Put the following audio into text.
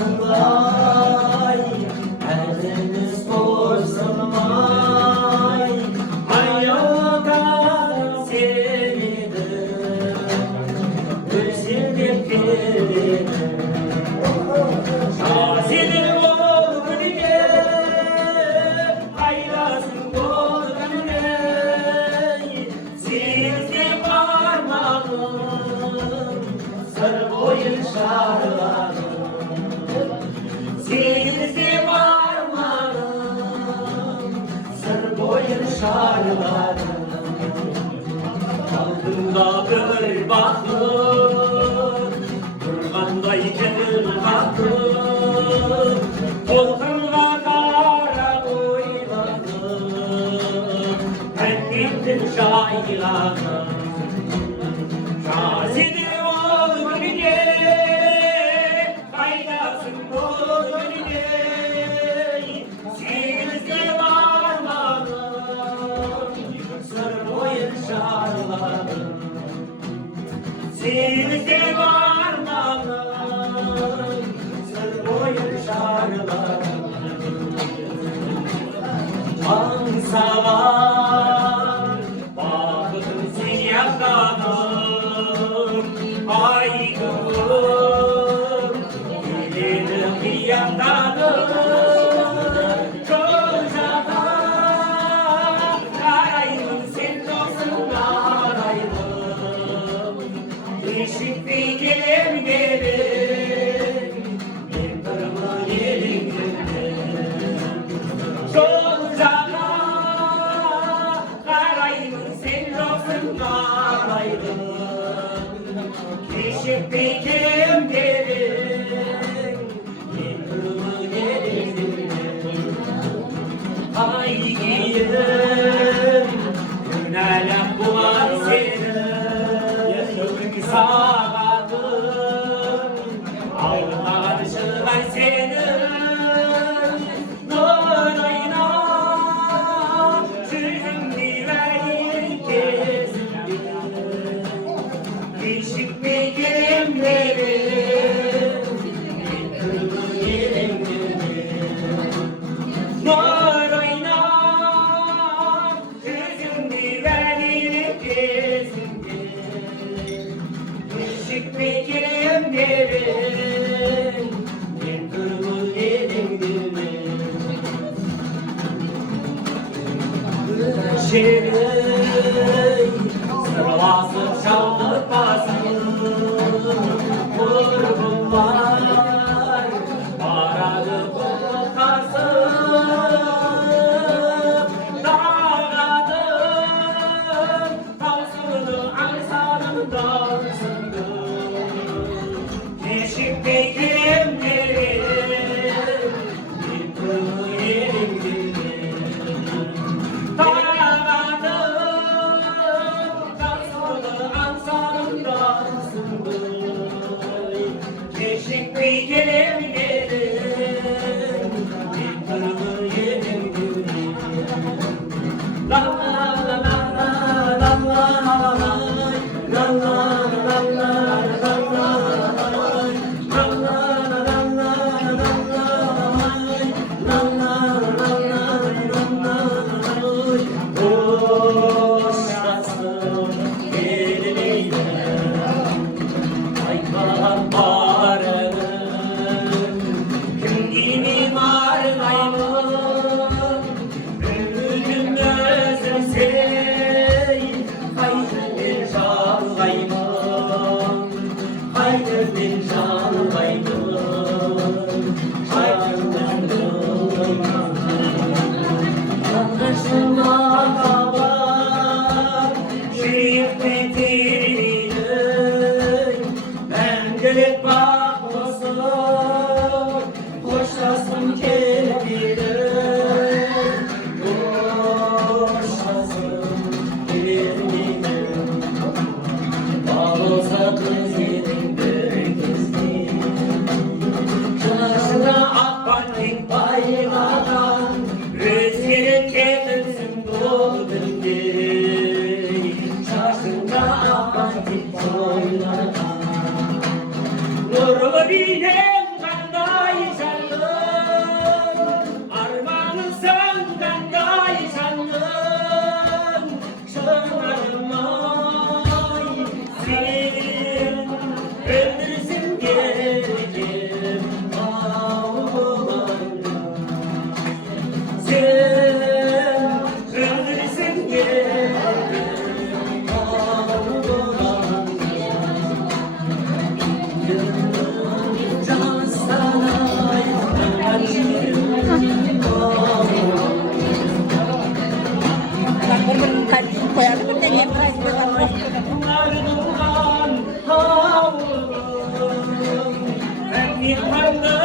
olsun vay, erdeniz olsun vay. Ayağından sevdim, üzüldüm birine. Şazidim oldu diye, haylazım oldu diye. Sizde parmağım, sarı boyun şarlarım. Sizde parmağım, sarı boyun şarlarım. Aldığımda bir baktım, kurmandayken baktım. Koltuğuna kara boyladım, ben gittim şayladım. Şazidim oldu diye, haylazım oldu diye. Sizde varmadım, sarı boyun şarladım. Sizde varmadım, sarı boyun şarladım. Ansalar, bağladım seni yakanım. Aydın, gelirim bir yandanım. Kocada, karayım sen olsun karayım. Işık bir gelin gelin, bir kırmızı gelin gelin. Kocada, karayım sen olsun karayım. Işık bir gelin gelin, bir kırmızı gelin gelin. Ay gidelim, günahlar bulan seni. Sağladım, ağlar şılar seni. Nur oyna, şimdi verin kesildi. Işık bir gemlerim, bir kırmızı gelinlerim. Nur oyna, şimdi verin kesildi. Işık bir gemlerim, bir kırmızı gelinlerim. Şirin, sıralasın çalmasın, vurgun var, aradı komutasın. Dağladım, tavsını ansanım dansındım. Yeşik bekimlerim, bir kırmızı yerimlerim. Yeşik bir gelin gelin, bir kırmızı yerim gelin. La la la la la la la la la la la Gelip bakmasın, koşasın kediler, koşasın kediler. Bağlısa kızgın bölgesi, çarşıda akbanlık bayradan, rüzgarı kemirsin doğdun geri. Çarşıda akbanlık bayradan, nurlu bir kandayı Nihan'da